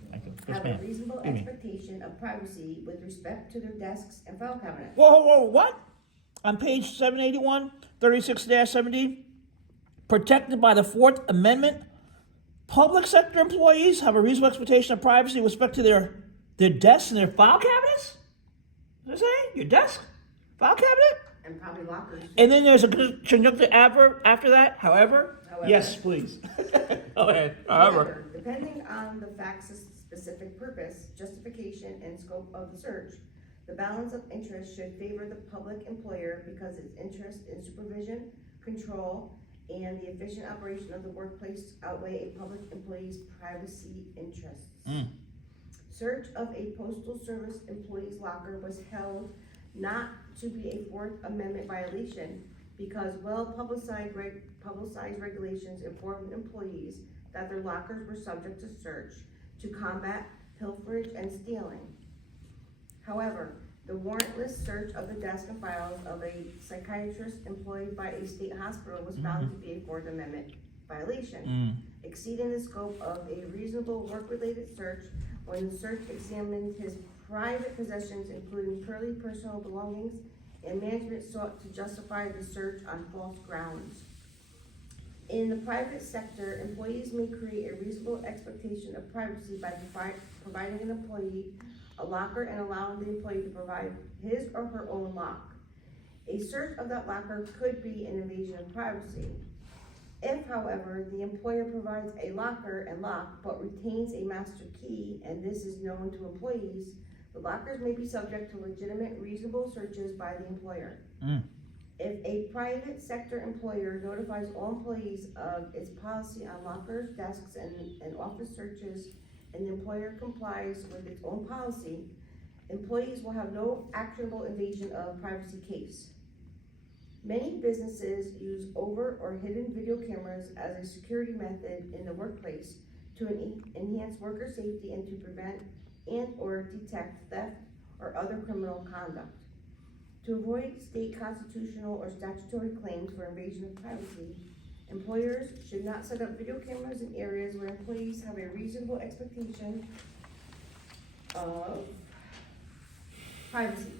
Have a ma'am. reasonable Excuse me. expectation of privacy with respect to their desks and file cabinets. Whoa, what? On page 781, 36-70, protected by the Fourth Amendment, public sector employees have a reasonable expectation of privacy with respect to their desks and their file cabinets? What does it say? Your desk? File cabinet? And probably lockers. And then there's a conjunctive adverb after that, however? However. Yes, please. Go ahead. However. Depending on the fact's specific purpose, justification, and scope of the search, the balance of interest should favor the public employer because its interest in supervision, control, and the efficient operation of the workplace outweigh a public employee's privacy interests. Search of a postal service employee's locker was held not to be a Fourth Amendment violation because well-publicized regulations informed employees that their lockers were subject to search to combat pilferage and stealing. However, the warrantless search of the desk and files of a psychiatrist employed by a state hospital was found to be a Fourth Amendment violation, exceeding the scope of a reasonable work-related search when the search examined his private possessions, including purely personal belongings, and management sought to justify the search on false grounds. In the private sector, employees may create a reasonable expectation of privacy by providing an employee a locker and allowing the employee to provide his or her own lock. A search of that locker could be an invasion of privacy. If, however, the employer provides a locker and lock but retains a master key, and this is known to employees, the lockers may be subject to legitimate, reasonable searches by the employer. If a private sector employer notifies all employees of its policy on lockers, desks, and office searches, and the employer complies with its own policy, employees will have no actionable invasion of privacy case. Many businesses use over or hidden video cameras as a security method in the workplace to enhance worker safety and to prevent and or detect theft or other criminal conduct. To avoid state constitutional or statutory claims for invasion of privacy, employers should not set up video cameras in areas where employees have a reasonable expectation of privacy.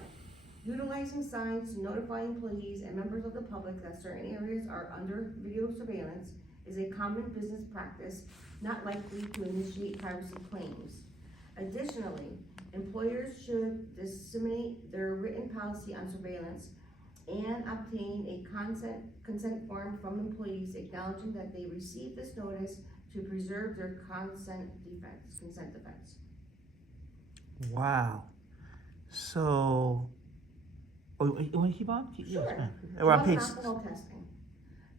Utilizing signs to notify employees and members of the public that certain areas are under video surveillance is a common business practice not likely to initiate privacy claims. Additionally, employers should disseminate their written policy on surveillance and obtain a consent form from employees acknowledging that they received this notice to preserve their consent defense. Wow. So, you want to keep on? Sure. We're on Drug page. and alcohol testing.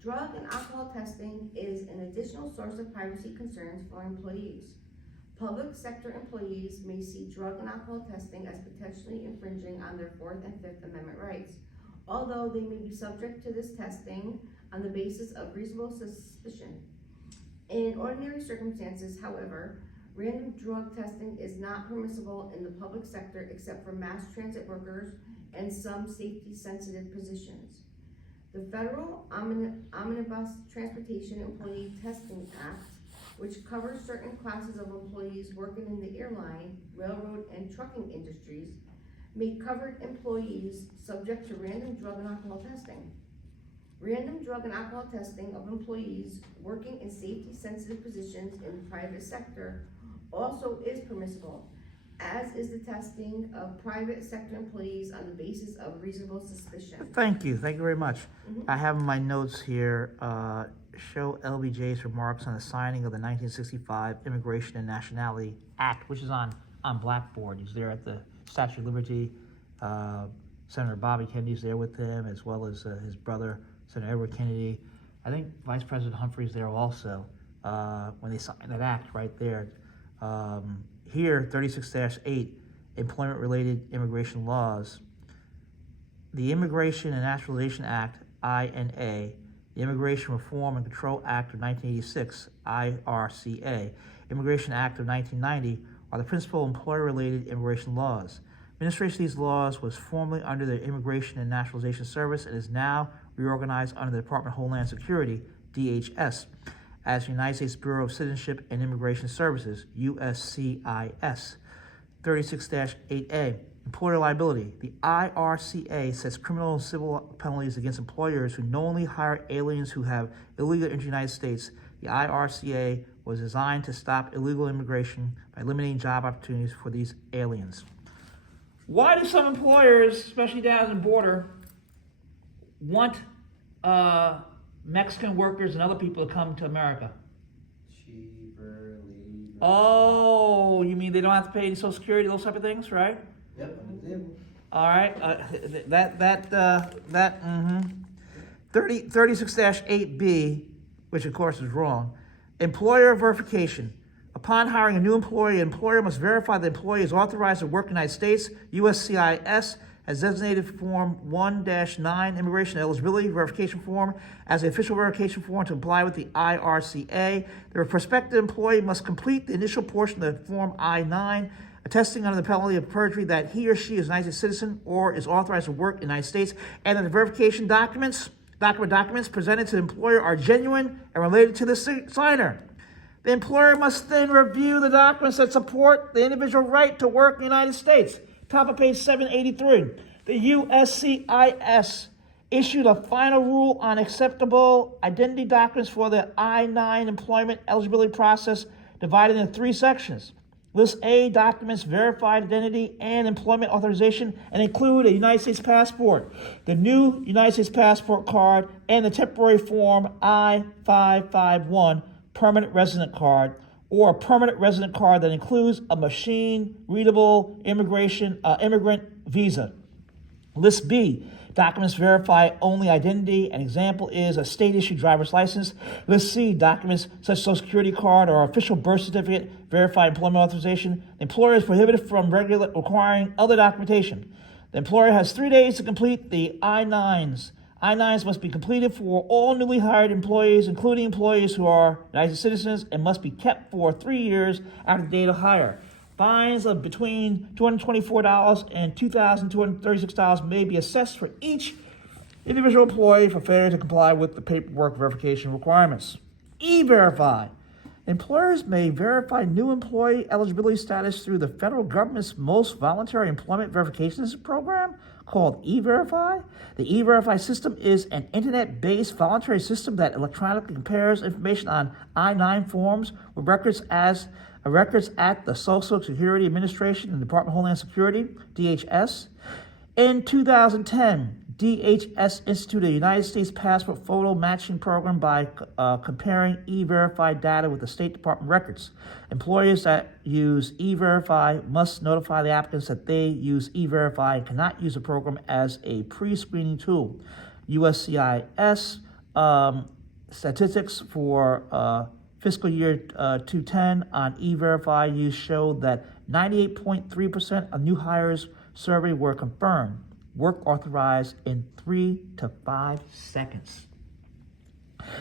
Drug and alcohol testing is an additional source of privacy concerns for employees. Public sector employees may see drug and alcohol testing as potentially infringing on their Fourth and Fifth Amendment rights, although they may be subject to this testing on the basis of reasonable suspicion. In ordinary circumstances, however, random drug testing is not permissible in the public sector except for mass transit workers and some safety-sensitive positions. The Federal Omnibus Transportation Employee Testing Act, which covers certain classes of employees working in the airline, railroad, and trucking industries, make covered employees subject to random drug and alcohol testing. Random drug and alcohol testing of employees working in safety-sensitive positions in the private sector also is permissible, as is the testing of private sector employees on the basis of reasonable suspicion. Thank you very much. Mhm. I have in my notes here, show LBJ's remarks on the signing of the 1965 Immigration and Nationality Act, which is on Blackboard. He's there at the Statue of Liberty. Senator Bobby Kennedy's there with him, as well as his brother, Senator Edward Kennedy. I think Vice President Humphrey's there also when they signed that act right there. Here, 36-8, employment-related immigration laws. The Immigration and Naturalization Act, INA, the Immigration Reform and Control Act of 1986, IRCA, Immigration Act of 1990 are the principal employer-related immigration laws. Administration of these laws was formerly under the Immigration and Naturalization Service and is now reorganized under the Department of Homeland Security, DHS, as United States Bureau of Citizenship and Immigration Services, USCIS. 36-8A, employer liability. The IRCA sets criminal and civil penalties against employers who knowingly hire aliens who have illegally entered the United States. The IRCA was designed to stop illegal immigration by eliminating job opportunities for these aliens. Why do some employers, especially down at the border, want Mexican workers and other people to come to America? Cheaper labor. Oh, you mean they don't have to pay any Social Security, those type of things, right? Yep, understandable. All right, 36-8B, which of course is wrong. Employer verification. Upon hiring a new employee, an employer must verify the employee is authorized to work in the United States. USCIS has designated Form 1-9 Immigration Eligibility Verification Form as the official verification form to comply with the IRCA. The prospective employee must complete the initial portion of the Form I-9, attesting under the penalty of perjury that he or she is a United States citizen or is authorized to work in the United States, and that the verification documents presented to the employer are genuine and related to the signer. The employer must then review the documents that support the individual right to work in the United States. Top of page 783. The USCIS issued a final rule on acceptable identity documents for the I-9 employment eligibility process, divided into 3 sections. List A documents verified identity and employment authorization and include a United States passport, the new United States passport card, and the temporary form I-551 permanent resident card, or a permanent resident card that includes a machine-readable immigrant visa. List B documents verify only identity. An example is a state-issued driver's license. List C documents such as Social Security card or official birth certificate verify employment authorization. The employer is prohibited from requiring other documentation. The employer has 3 days to complete the I-9s. I-9s must be completed for all newly hired employees, including employees who are United States citizens, and must be kept for 3 years after the date of hire. Fines of between $224 and $2,236 may be assessed for each individual employee for failure to comply with the paperwork verification requirements. E-Verify. Employers may verify new employee eligibility status through the federal government's most voluntary employment verifications program called E-Verify. The E-Verify system is an internet-based voluntary system that electronically compares information on I-9 forms with records at the Social Security Administration and Department of Homeland Security, DHS. In 2010, DHS instituted a United States passport photo matching program by comparing E-Verify data with the State Department records. Employers that use E-Verify must notify the applicants that they use E-Verify and cannot use the program as a pre-screening tool. USCIS statistics for fiscal year 2010 on E-Verify use showed that 98.3% of new hires surveyed were confirmed work authorized in 3 to 5 seconds.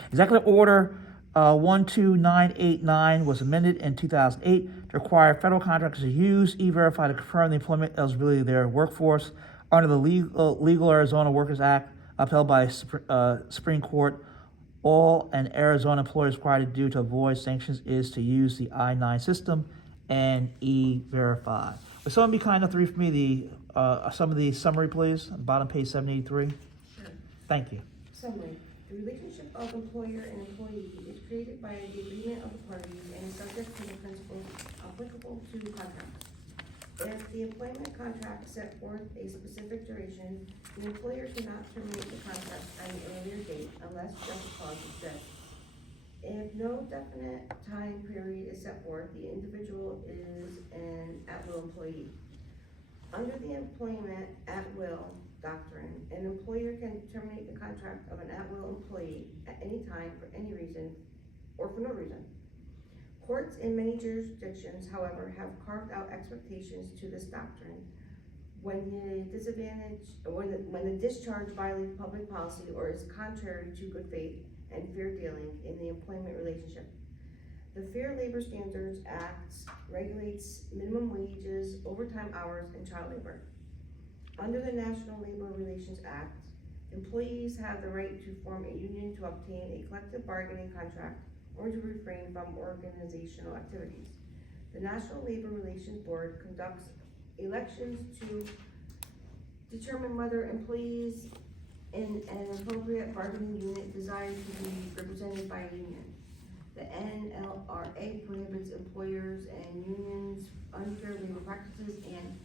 Executive Order 12989 was amended in 2008 to require federal contractors to use E-Verify to confirm the employment eligibility of their workforce. Under the Legal Arizona Workers Act, upheld by Supreme Court, all an Arizona employer is required to do to avoid sanctions is to use the I-9 system and E-Verify. Would someone be kind enough to read for me some of the summary, please, on the bottom page 783? Sure. Thank you. Summary. The relationship of employer and employee is created by the agreement of the parties and is subject to the principles applicable to contracts. If the employment contract set forth a specific duration, the employer cannot terminate the contract at an earlier date unless just cause exists. If no definite time period is set forth, the individual is an at-will employee. Under the employment at-will doctrine, an employer can terminate the contract of an at-will employee at any time for any reason or for no reason. Courts in many jurisdictions, however, have carved out expectations to this doctrine when the discharge violates public policy or is contrary to good faith and fair dealing in the employment relationship. The Fair Labor Standards Act regulates minimum wages, overtime hours, and child labor. Under the National Labor Relations Act, employees have the right to form a union to obtain a collective bargaining contract or to refrain from organizational activities. The National Labor Relations Board conducts elections to determine whether employees in an appropriate bargaining unit desire to be represented by a union. The NLRA prohibits employers and unions unfair labor practices and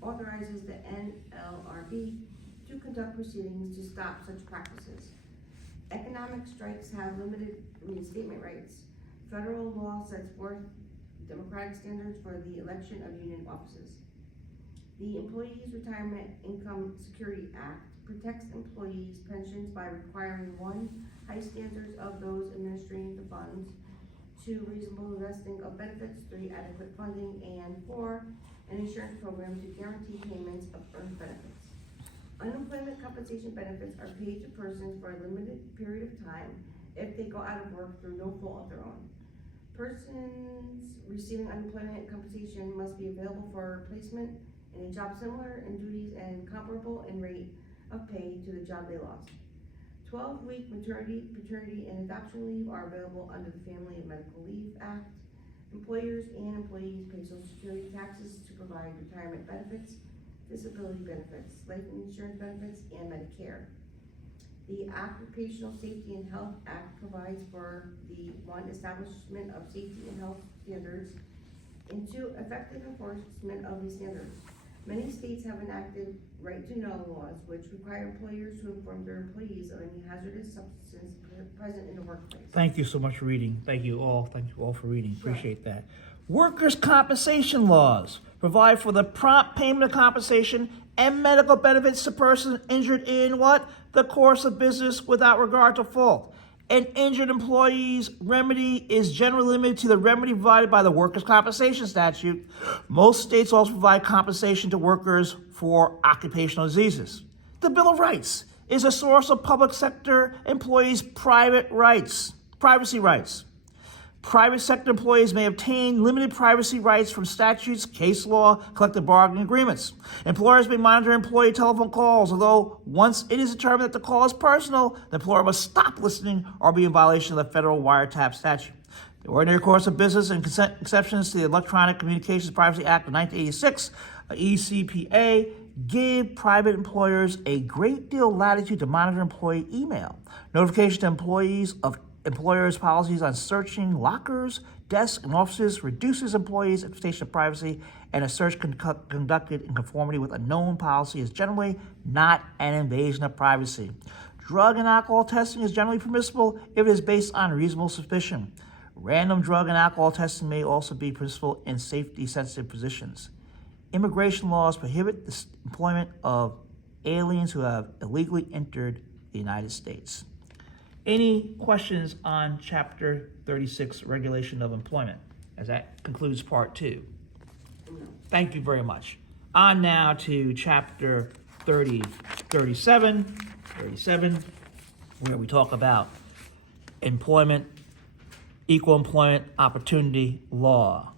authorizes the NLRB to conduct proceedings to stop such practices. Economic strikes have limited reinstatement rights. Federal law sets forth democratic standards for the election of union offices. The Employees Retirement Income Security Act protects employees' pensions by requiring 1, high standards of those administering the funds, 2, reasonable vesting of benefits, 3, adequate funding, and 4, an insurance program to guarantee payments of earned benefits. Unemployment compensation benefits are paid to persons for a limited period of time if they go out of work through no fault of their own. Persons receiving unemployment compensation must be available for placement in a job similar in duties and comparable in rate of pay to the job they lost. 12-week maternity, paternity, and adoption leave are available under the Family and Medical Leave Act. Employers and employees pay Social Security taxes to provide retirement benefits, disability benefits, life insurance benefits, and Medicare. The Occupational Safety and Health Act provides for the 1, establishment of safety and health standards, and 2, effective enforcement of these standards. Many states have enacted right-to-know laws which require employers to inform their employees of any hazardous substances present in the workplace. Thank you so much for reading. Thank you all for reading. Appreciate that. Workers' compensation laws provide for the prompt payment of compensation and medical benefits to persons injured in what? The course of business without regard to fault. An injured employee's remedy is generally limited to the remedy provided by the workers' compensation statute. Most states also provide compensation to workers for occupational diseases. The Bill of Rights is a source of public sector employees' privacy rights. Private sector employees may obtain limited privacy rights from statutes, case law, collective bargaining agreements. Employers may monitor employee telephone calls, although once it is determined that the call is personal, the employer must stop listening or be in violation of the federal wiretap statute. The ordinary course of business and exceptions to the Electronic Communications Privacy Act of 1986, ECPA, give private employers a great deal of latitude to monitor employee email. Notification to employees of employers' policies on searching lockers, desks, and offices reduces employees' expectation of privacy, and a search conducted in conformity with a known policy is generally not an invasion of privacy. Drug and alcohol testing is generally permissible if it is based on reasonable suspicion. Random drug and alcohol testing may also be permissible in safety-sensitive positions. Immigration laws prohibit the employment of aliens who have illegally entered the United States. Any questions on Chapter 36, Regulation of Employment, as that concludes Part 2? Thank you very much. On now to Chapter 37, where we talk about employment, equal employment opportunity law.